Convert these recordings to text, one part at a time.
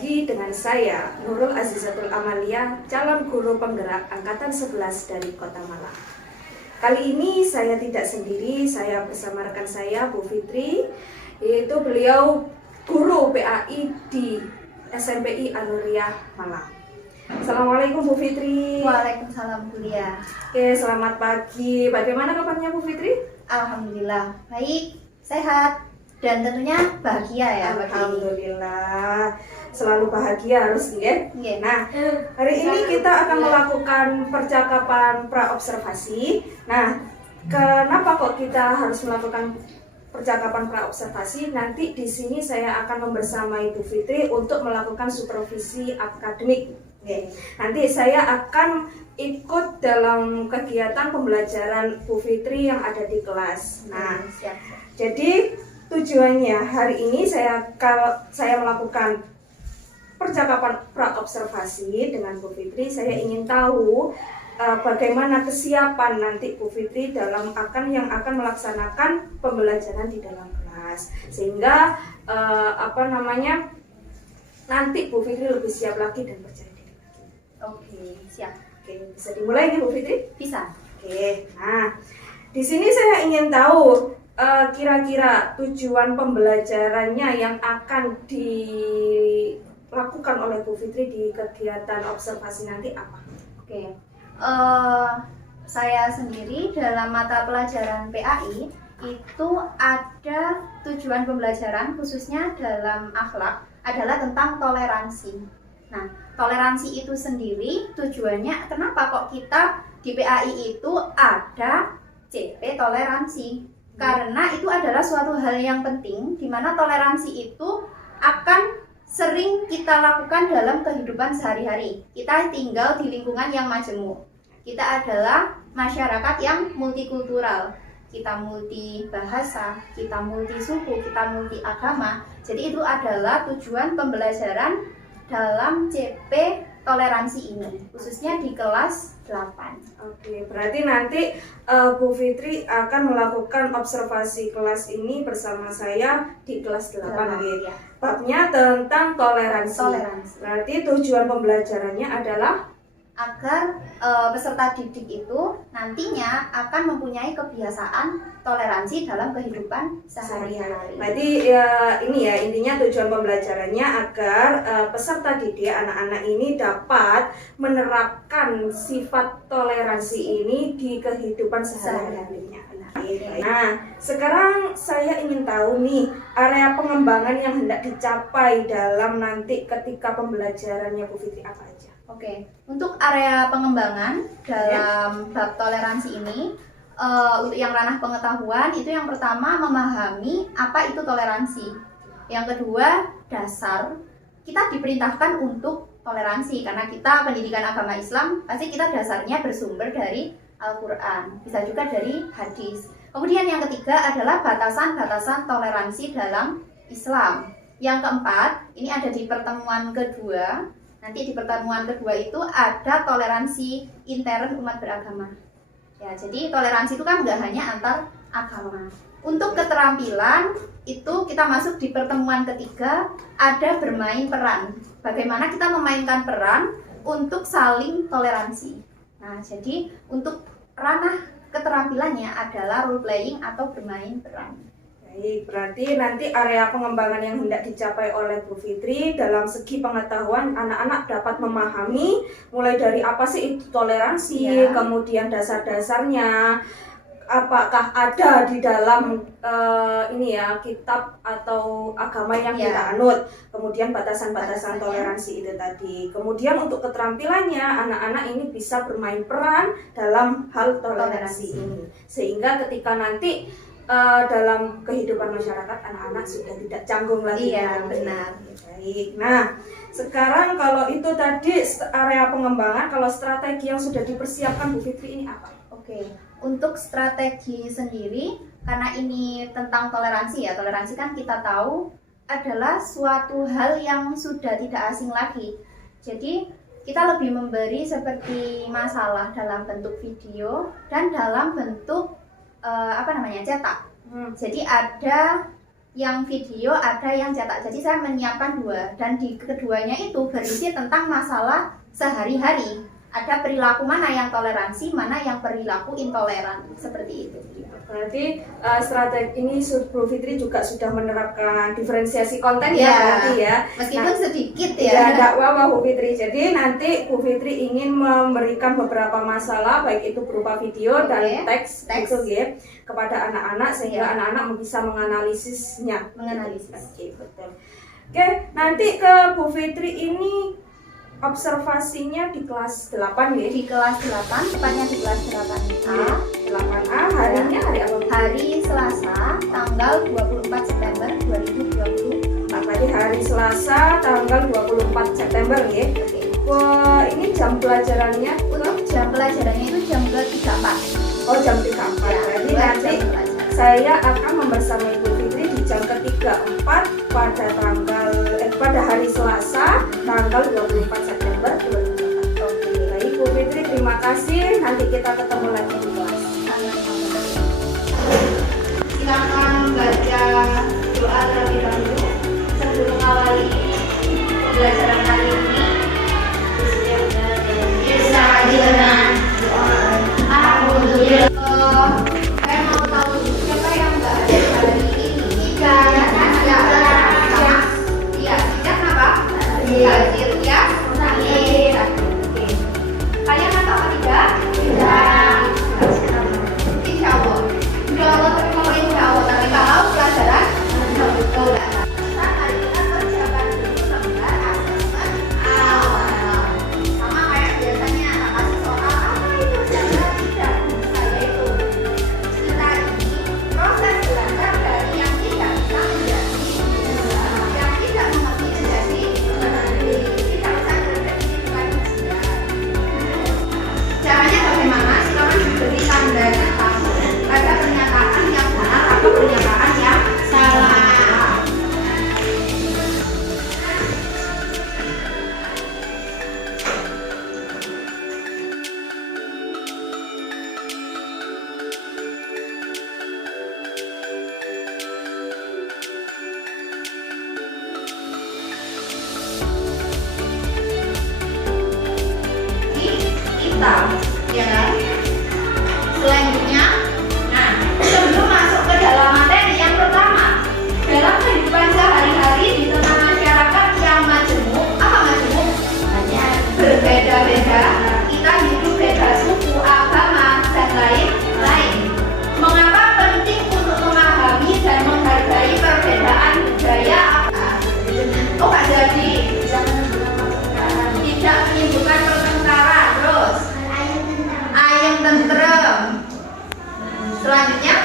lagi dengan saya, Nurul Azizatul Amalia, calon guru penggerak Angkatan 11 dari Kota Malang. Kali ini saya tidak sendiri, saya bersama rekan saya, Bu Fitri, yaitu beliau guru PAI di SMPI Anuriah Malang. Assalamualaikum Bu Fitri. Waalaikumsalam Bu Lia. Oke, selamat pagi. Bagaimana kabarnya Bu Fitri? Alhamdulillah, baik, sehat, dan tentunya bahagia ya pagi ini. Alhamdulillah, selalu bahagia harus ya. Nggih. Nah, hari ini kita akan melakukan percakapan praobservasi. Nah, kenapa kok kita harus melakukan percakapan praobservasi? Nanti di sini saya akan membersamai Bu Fitri untuk melakukan supervisi akademik. Oke. Nanti saya akan ikut dalam kegiatan pembelajaran Bu Fitri yang ada di kelas. Nah, siap. jadi tujuannya hari ini kalau saya melakukan percakapan praobservasi dengan Bu Fitri, saya ingin tahu bagaimana kesiapan nanti Bu Fitri yang akan melaksanakan pembelajaran di dalam kelas, sehingga nanti Bu Fitri lebih siap lagi dan percaya diri lagi. Oke, siap. Oke, bisa dimulai nih Bu Fitri? Bisa. Oke, nah di sini saya ingin tahu kira-kira tujuan pembelajarannya yang akan dilakukan oleh Bu Fitri di kegiatan observasi nanti apa? Oke. Saya sendiri dalam mata pelajaran PAI itu ada tujuan pembelajaran khususnya dalam akhlak adalah tentang toleransi. Nah, toleransi itu sendiri tujuannya kenapa kok kita di PAI itu ada CP toleransi? Karena itu adalah suatu hal yang penting di mana toleransi itu akan sering kita lakukan dalam kehidupan sehari-hari. Kita tinggal di lingkungan yang majemuk. Kita adalah masyarakat yang multikultural. Kita multi bahasa, kita multi suku, kita multi agama. Jadi itu adalah tujuan pembelajaran dalam CP toleransi ini, khususnya di kelas 8. Oke, berarti nanti Bu Fitri akan melakukan observasi kelas ini bersama saya di kelas 8 gitu. Ya. Babnya tentang toleransi. Berarti tujuan pembelajarannya adalah agar peserta didik itu nantinya akan mempunyai kebiasaan toleransi dalam kehidupan sehari-hari. Berarti intinya tujuan pembelajarannya agar peserta didik anak-anak ini dapat menerapkan sifat toleransi ini di kehidupan sehari-harinya. Nah, sekarang saya ingin tahu nih area pengembangan yang hendak dicapai dalam nanti ketika pembelajarannya Bu Fitri apa aja? Oke, untuk area pengembangan dalam bab toleransi ini, untuk yang ranah pengetahuan itu yang pertama memahami apa itu toleransi. Yang kedua, dasar. Kita diperintahkan untuk toleransi karena kita pendidikan agama Islam, pasti kita dasarnya bersumber dari Al-Quran, bisa juga dari hadis. Kemudian yang ketiga adalah batasan-batasan toleransi dalam Islam. Yang keempat, ini ada di pertemuan kedua. Nanti di pertemuan kedua itu ada toleransi intern umat beragama. Ya, jadi toleransi itu kan nggak hanya antar agama. Untuk keterampilan itu kita masuk di pertemuan ketiga, ada bermain peran. Bagaimana kita memainkan peran untuk saling toleransi. Nah, jadi untuk ranah keterampilannya adalah role playing atau bermain peran. Baik, berarti nanti area pengembangan yang hendak dicapai oleh Bu Fitri dalam segi pengetahuan anak-anak dapat memahami mulai dari apa sih itu toleransi, kemudian dasar-dasarnya, apakah ada di dalam kitab atau agama yang kita anut, kemudian batasan-batasan toleransi itu tadi. Kemudian untuk keterampilannya anak-anak ini bisa bermain peran dalam hal toleransi ini, sehingga ketika nanti dalam kehidupan masyarakat anak-anak sudah tidak canggung lagi. Iya, benar. Baik. Nah, sekarang kalau itu tadi area pengembangan, kalau strategi yang sudah dipersiapkan Bu Fitri ini apa? Oke, untuk strategi sendiri karena ini tentang toleransi ya. Toleransi kan kita tahu adalah suatu hal yang sudah tidak asing lagi. Jadi kita lebih memberi seperti masalah dalam bentuk video dan dalam bentuk cetak. Jadi ada yang video, ada yang cetak. Jadi saya menyiapkan dua, dan di keduanya itu berisi tentang masalah sehari-hari. Ada perilaku mana yang toleransi, mana yang perilaku intoleran, seperti itu. Berarti strategi ini Bu Fitri juga sudah menerapkan diferensiasi konten ya, Ya, berarti ya. meskipun sedikit Ya, ya. enggak apa-apa Bu Fitri. Jadi nanti Bu Fitri ingin memberikan beberapa masalah, baik itu berupa video Oke. dan teks Teks. gitu ya, kepada anak-anak sehingga Ya. anak-anak bisa menganalisisnya. Menganalisis. Oke, betul. Oke, nanti ke Bu Fitri ini observasinya di kelas 8 ya. Di kelas 8, tepatnya di kelas 8A. 8A, harinya hari apa? Bu? Hari Selasa, tanggal 24 September 2024. Berarti hari Selasa tanggal 24 September ya. Oke. Wah, ini jam pelajarannya Untuk jam pelajarannya itu jam ke-3 oh jam 3.4. Berarti nanti saya akan membersamai Bu Fitri di jam ke-3.4 pada hari Selasa tanggal 24 September 2024. Oke, baik Bu Fitri, terima kasih. Nanti kita ketemu lagi di kelas. Silakan baca doa terlebih dahulu sebelum awali pembelajaran kali ini. Saya mau tahu siapa yang nggak ada hari ini? Tidak. Iya, tidak kenapa? Hadir ya. Oke. Kalian tahu apa tidak? Tidak. Insya Allah. Insya Allah, tapi kalau insya Allah, tapi kalau pelajaran betul. Mari kita persiapkan dulu lembar asesmen awal. Sama kayak biasanya, tak kasih soal apa itu jangan tidak. Saya itu kita ini proses belajar dari yang tidak bisa menjadi yang tidak mengerti menjadi tidak usah berpikir bukan ujian. Caranya bagaimana? Silakan diberi tanda pada pernyataan yang benar atau pernyataan yang salah. Kita, ya kan? Selanjutnya, nah, sebelum masuk ke dalam materi yang pertama, dalam kehidupan sehari-hari di tengah masyarakat yang majemuk, apa majemuk? Banyak, berbeda-beda, kita hidup beda suku, agama, dan lain-lain. Mengapa penting untuk memahami dan menghargai perbedaan budaya? Oh, Kak Jadi, tidak menimbulkan pertengkaran, terus ayam tentrem. Selanjutnya,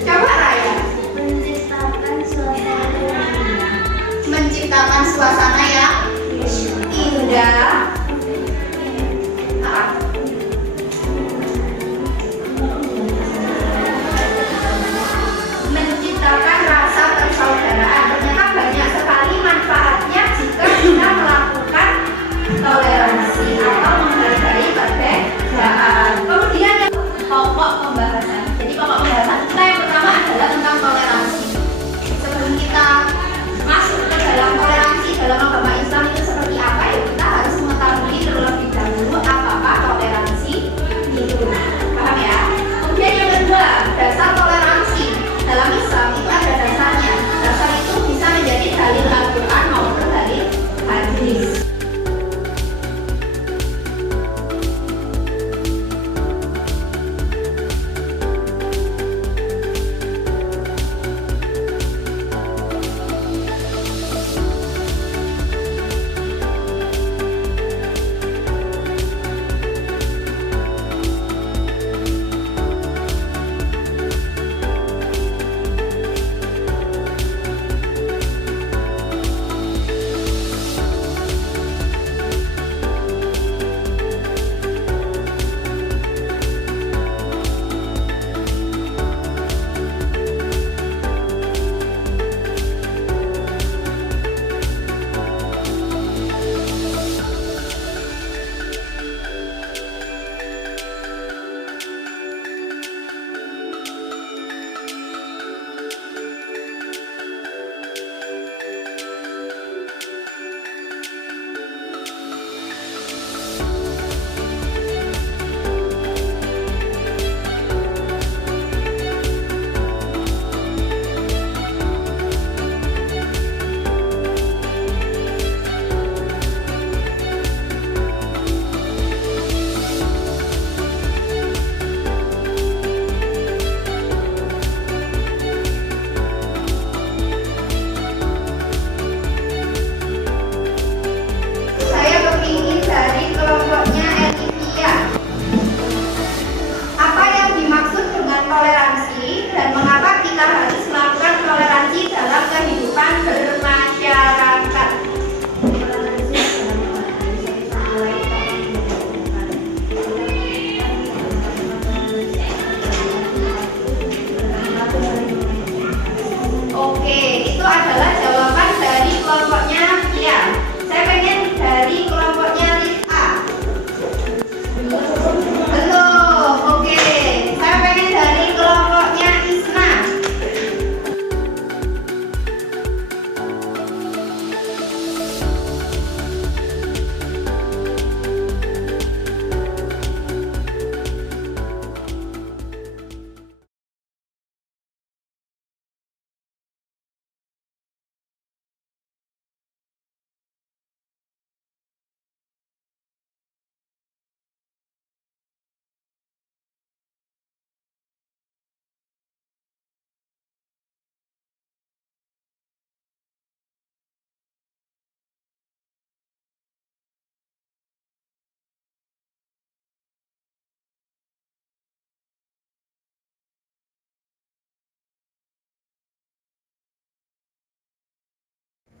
coba Raya menciptakan suasana yang indah. Apa? Menciptakan rasa persaudaraan. Ternyata banyak sekali manfaatnya jika kita melakukan toleransi atau menghargai perbedaan. Kemudian yang pokok pembahasan. Jadi pokok pembahasan kita yang pertama adalah tentang toleransi. Sebelum kita masuk ke dalam toleransi dalam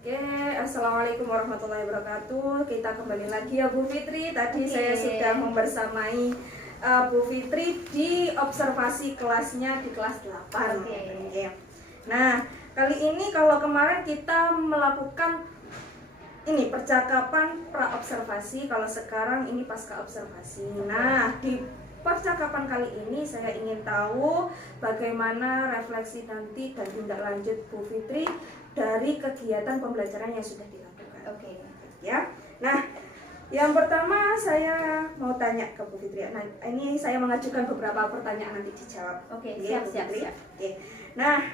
Oke, assalamualaikum warahmatullahi wabarakatuh. Kita kembali lagi ya Bu Fitri. Tadi saya sudah membersamai Bu Fitri di observasi kelasnya di kelas 8. Oke. Nah, kali ini kalau kemarin kita melakukan ini percakapan pra observasi, kalau sekarang ini pasca observasi. Nah, di percakapan kali ini saya ingin tahu bagaimana refleksi nanti dan tindak lanjut Bu Fitri dari kegiatan pembelajaran yang sudah dilakukan. Oke. Ya. Nah, yang pertama saya mau tanya ke Bu Fitri. Nah, ini saya mengajukan beberapa pertanyaan nanti dijawab. Oke, Ya, siap. Oke. Nah,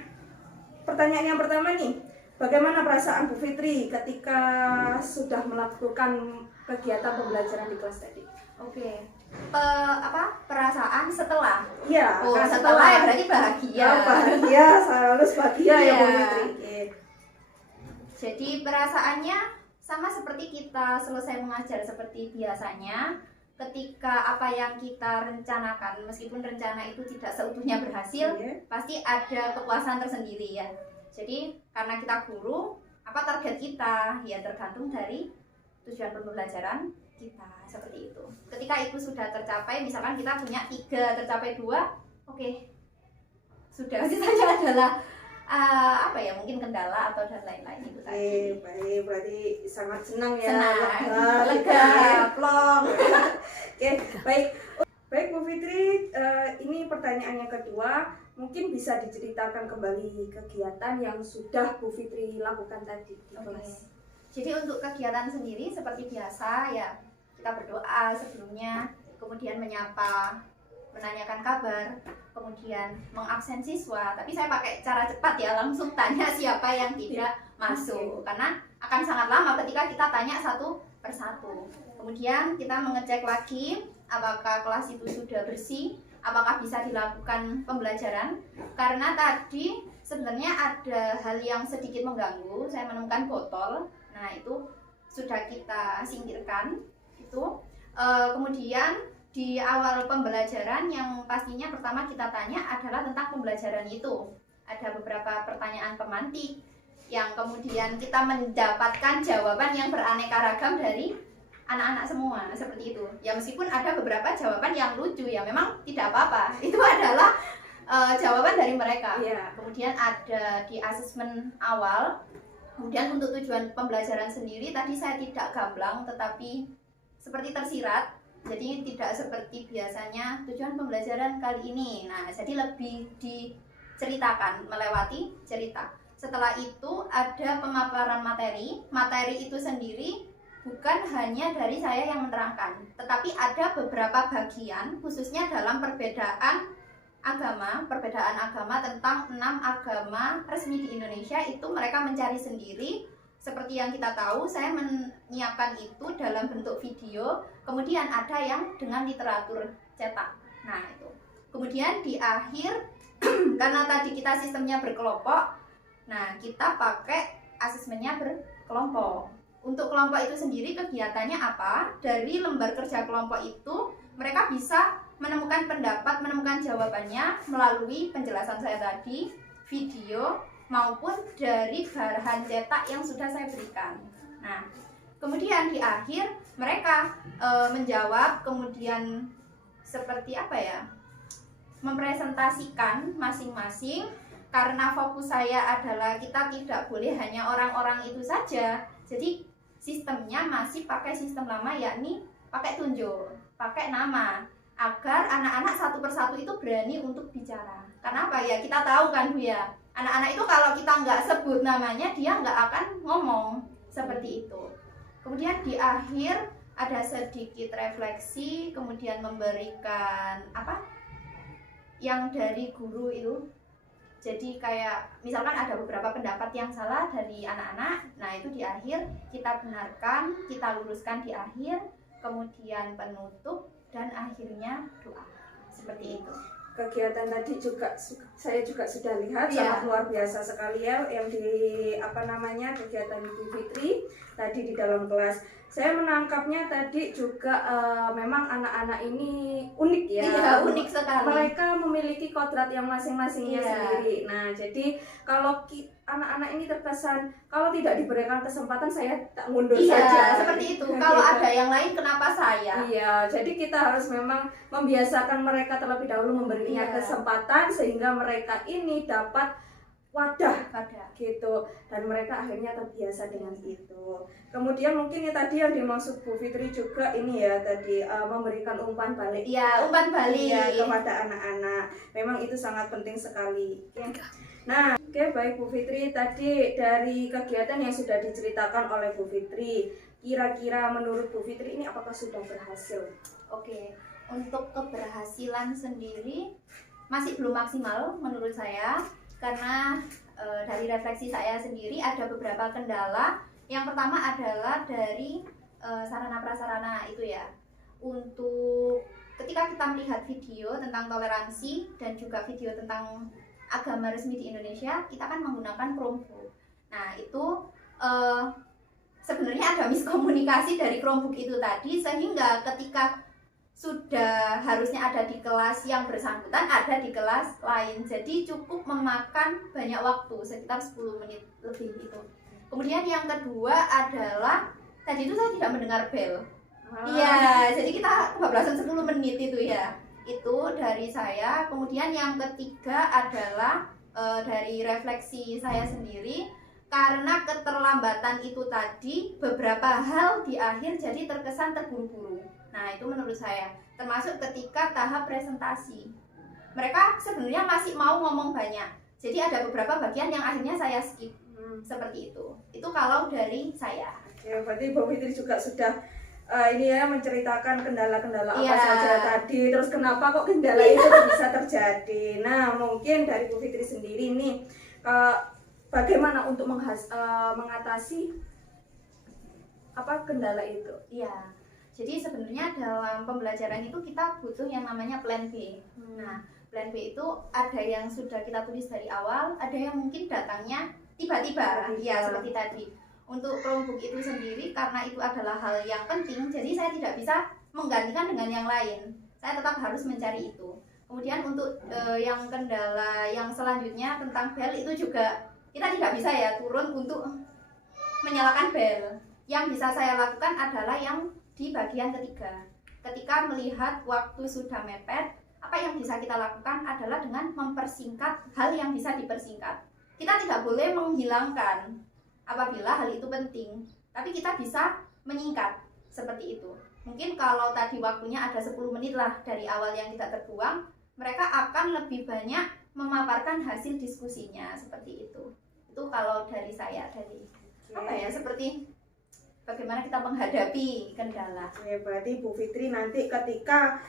pertanyaan yang pertama nih, bagaimana perasaan Bu Fitri ketika sudah melakukan kegiatan pembelajaran di kelas tadi? Oke. Perasaan setelah? Iya. Oh, setelah ya berarti bahagia. Ya, bahagia, harus bahagia ya Bu Fitri. Oke. Jadi perasaannya sama seperti kita selesai mengajar seperti biasanya. Ketika apa yang kita rencanakan, meskipun rencana itu tidak seutuhnya berhasil, pasti ada kepuasan tersendiri ya. Jadi karena kita guru, apa target kita ya tergantung dari tujuan pembelajaran kita, seperti itu. Ketika itu sudah tercapai, misalkan kita punya 3, tercapai 2, oke, sudah. Sisanya adalah mungkin kendala atau dan lain-lain itu tadi. Baik, berarti sangat senang ya. Lega, plong. Oke, baik Bu Fitri, ini pertanyaan yang kedua, mungkin bisa diceritakan kembali kegiatan yang sudah Bu Fitri lakukan tadi di kelas. Jadi untuk kegiatan sendiri seperti biasa ya, kita berdoa sebelumnya, kemudian menyapa, menanyakan kabar, kemudian mengabsen siswa. Tapi saya pakai cara cepat ya, langsung tanya siapa yang tidak masuk, karena akan sangat lama ketika kita tanya satu persatu. Kemudian kita mengecek lagi apakah kelas itu sudah bersih, apakah bisa dilakukan pembelajaran. Karena tadi sebenarnya ada hal yang sedikit mengganggu, saya menemukan botol. Nah itu sudah kita singkirkan itu. Kemudian di awal pembelajaran yang pastinya pertama kita tanya adalah tentang pembelajaran itu. Ada beberapa pertanyaan pemantik yang kemudian kita mendapatkan jawaban yang beraneka ragam dari anak-anak semua, seperti itu. Ya meskipun ada beberapa jawaban yang lucu ya, memang tidak apa-apa. Itu adalah jawaban dari mereka. Kemudian ada di asesmen awal. Kemudian untuk tujuan pembelajaran sendiri tadi saya tidak gamblang tetapi seperti tersirat. Jadi tidak seperti biasanya tujuan pembelajaran kali ini. Nah, jadi lebih diceritakan, melewati cerita. Setelah itu ada pemaparan materi. Materi itu sendiri bukan hanya dari saya yang menerangkan, tetapi ada beberapa bagian khususnya dalam perbedaan agama tentang 6 agama resmi di Indonesia. Itu mereka mencari sendiri. Seperti yang kita tahu, saya menyiapkan itu dalam bentuk video, kemudian ada yang dengan literatur cetak. Nah itu. Kemudian di akhir, karena tadi kita sistemnya berkelompok, nah kita pakai asesmennya berkelompok. Untuk kelompok itu sendiri kegiatannya apa? Dari lembar kerja kelompok itu, mereka bisa menemukan pendapat, menemukan jawabannya melalui penjelasan saya tadi, video, maupun dari bahan cetak yang sudah saya berikan. Nah, kemudian di akhir mereka menjawab, kemudian seperti mempresentasikan masing-masing. Karena fokus saya adalah kita tidak boleh hanya orang-orang itu saja. Jadi sistemnya masih pakai sistem lama, yakni pakai tunjuk, pakai nama, agar anak-anak satu persatu itu berani untuk bicara. Karena apa ya, kita tahu kan Bu ya, anak-anak itu kalau kita nggak sebut namanya, dia nggak akan ngomong, seperti itu. Kemudian di akhir ada sedikit refleksi, kemudian memberikan yang dari guru itu. Jadi kayak misalkan ada beberapa pendapat yang salah dari anak-anak, nah itu di akhir kita benarkan, kita luruskan di akhir, kemudian penutup, dan akhirnya doa. Seperti itu. Kegiatan tadi juga saya juga sudah lihat, sangat luar biasa sekali ya yang kegiatan Ibu Fitri tadi di dalam kelas. Saya menangkapnya tadi juga memang anak-anak ini unik ya. Iya, unik sekali. Mereka memiliki kodrat yang masing-masingnya Iya. sendiri. Nah, jadi kalau anak-anak ini terkesan kalau tidak diberikan kesempatan saya tak mundur Iya, saja. seperti itu. Gitu. Kalau ada yang lain, kenapa saya? Iya, jadi kita harus memang membiasakan mereka terlebih dahulu memberinya Iya. kesempatan sehingga mereka ini dapat wadah Ada. gitu, dan mereka akhirnya terbiasa dengan itu. Kemudian mungkin tadi yang dimaksud Bu Fitri juga ini ya tadi memberikan umpan balik. Iya, umpan balik. Iya, kepada anak-anak. Memang itu sangat penting sekali. Oke. Nah, oke, baik Bu Fitri, tadi dari kegiatan yang sudah diceritakan oleh Bu Fitri, kira-kira menurut Bu Fitri ini apakah sudah berhasil? Oke, untuk keberhasilan sendiri masih belum maksimal menurut saya, karena dari refleksi saya sendiri ada beberapa kendala. Yang pertama adalah dari sarana prasarana itu ya. Untuk ketika kita melihat video tentang toleransi dan juga video tentang agama resmi di Indonesia, kita kan menggunakan Chromebook. Nah, itu sebenarnya ada miskomunikasi dari Chromebook itu tadi, sehingga ketika sudah harusnya ada di kelas yang bersangkutan, ada di kelas lain. Jadi cukup memakan banyak waktu, sekitar 10 menit lebih itu. Kemudian yang kedua adalah, tadi itu saya tidak mendengar bel. Iya, jadi kita kebablasan 10 menit itu ya. Itu dari saya. Kemudian yang ketiga adalah dari refleksi saya sendiri, karena keterlambatan itu tadi, beberapa hal di akhir jadi terkesan terburu-buru. Nah, itu menurut saya, termasuk ketika tahap presentasi. Mereka sebenarnya masih mau ngomong banyak. Jadi ada beberapa bagian yang akhirnya saya skip. Seperti itu. Itu kalau dari saya. Oke, berarti Bu Fitri juga sudah ini ya menceritakan kendala-kendala apa Iya. saja tadi. Terus kenapa kok kendala itu bisa terjadi? Nah, mungkin dari Bu Fitri sendiri nih, bagaimana untuk mengatasi apa kendala itu? Iya. Jadi sebenarnya dalam pembelajaran itu kita butuh yang namanya plan B. Nah, plan B itu ada yang sudah kita tulis dari awal, ada yang mungkin datangnya tiba-tiba. Iya, seperti tadi. Untuk Chromebook itu sendiri, karena itu adalah hal yang penting, jadi saya tidak bisa menggantikan dengan yang lain. Saya tetap harus mencari itu. Kemudian untuk yang kendala yang selanjutnya tentang bel itu juga kita tidak bisa ya turun untuk menyalakan bel. Yang bisa saya lakukan adalah yang di bagian ketiga. Ketika melihat waktu sudah mepet, apa yang bisa kita lakukan adalah dengan mempersingkat hal yang bisa dipersingkat. Kita tidak boleh menghilangkan apabila hal itu penting, tapi kita bisa menyingkat seperti itu. Mungkin kalau tadi waktunya ada 10 menit lah dari awal yang kita terbuang, mereka akan lebih banyak memaparkan hasil diskusinya seperti itu. Itu kalau dari saya, dari apa ya, seperti bagaimana kita menghadapi kendala. Oke, berarti Bu Fitri nanti ketika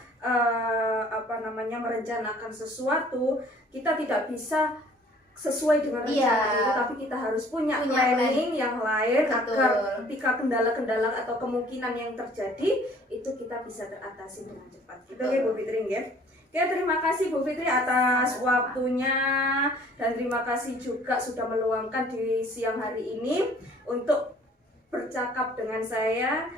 merencanakan sesuatu, kita tidak bisa sesuai dengan rencana itu, tapi kita harus punya planning yang lain. Betul. Agar ketika kendala-kendala atau kemungkinan yang terjadi itu kita bisa teratasi dengan cepat. Gitu ya Bu Fitri ya. Oke, terima kasih Bu Fitri atas waktunya, dan terima kasih juga sudah meluangkan di siang hari ini untuk bercakap dengan saya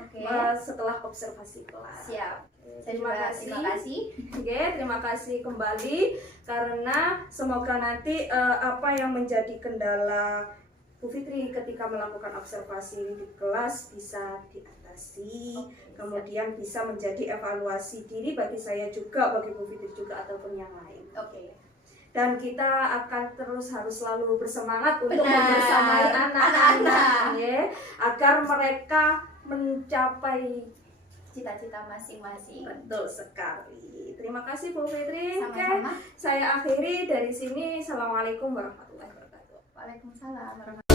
setelah observasi kelas. Siap. Terima kasih. Terima kasih. Oke, terima kasih kembali, karena semoga nanti apa yang menjadi kendala Bu Fitri ketika melakukan observasi di kelas bisa diatasi. Kemudian bisa menjadi evaluasi diri bagi saya juga, bagi Bu Fitri juga, ataupun yang lain. Oke. Dan kita akan terus harus selalu bersemangat untuk Benar. membersamai anak-anak Anak-anak. ya, agar mereka mencapai Cita-cita masing-masing. betul sekali. Terima kasih Bu Fitri. Sama-sama. Oke, saya akhiri dari sini. Assalamualaikum warahmatullahi wabarakatuh. Waalaikumsalam warahmatullahi wabarakatuh.